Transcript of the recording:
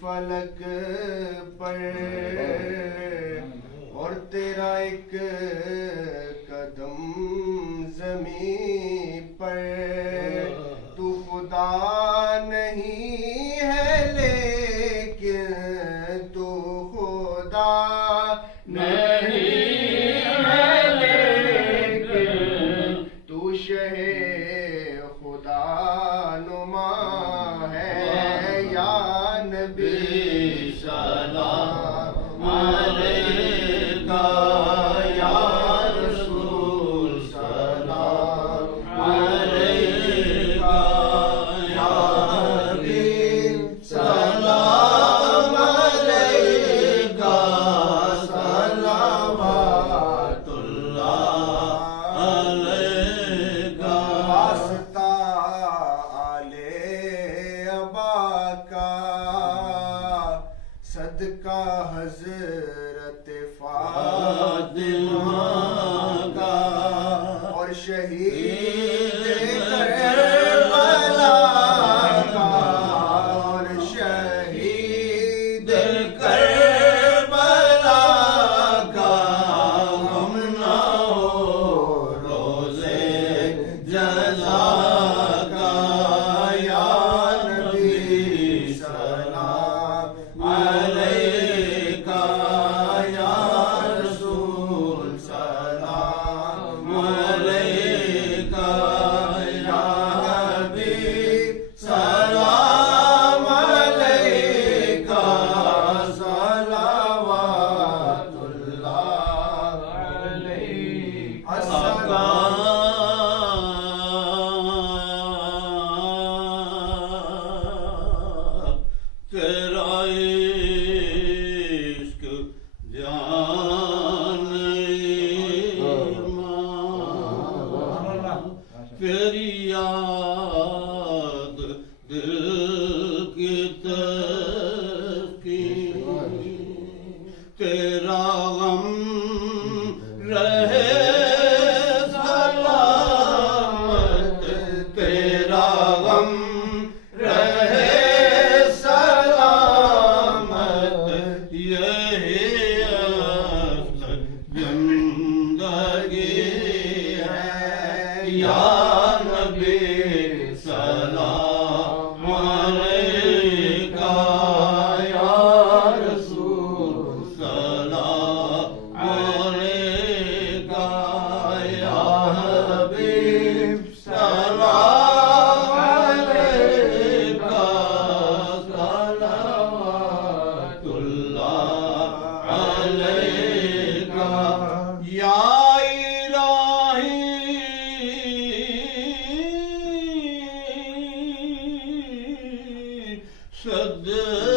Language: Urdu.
فلک پر اور تیرا ایک قدم زمین پر، تو خدا نہیں ہے لیکن تو خدا نہیں ہے لیکن تو شہ خدا نما ہے یا نبی سلام علیکہ یا رسول سلام علیکہ یا حبیب سلام علیکہ صلوات اللہ علیکہ۔ واسطہ آلِ ابا کا صدقہ حضرت فاطمہ کا اور شہید کربلا کا اور شہید کربلا کا غم نہ ہو روزے جزا کا یا نبی سلام علیکہ یا رسول سلام علیکہ یا حبیب سلام علیکہ صلوات اللہ علیکہ۔ تیرا عشق جان ایمان، تیری یاد دل کی تسکین، تیرا غم رہے سلامت، تیرا غم رہے سلامت، یہی اصل زندگی ہے یا نبی سلام علیکہ یا رسول سلام علیکہ یا حبیب سلام علیکہ صلوات اللہ علیکہ۔ یا الہی صدق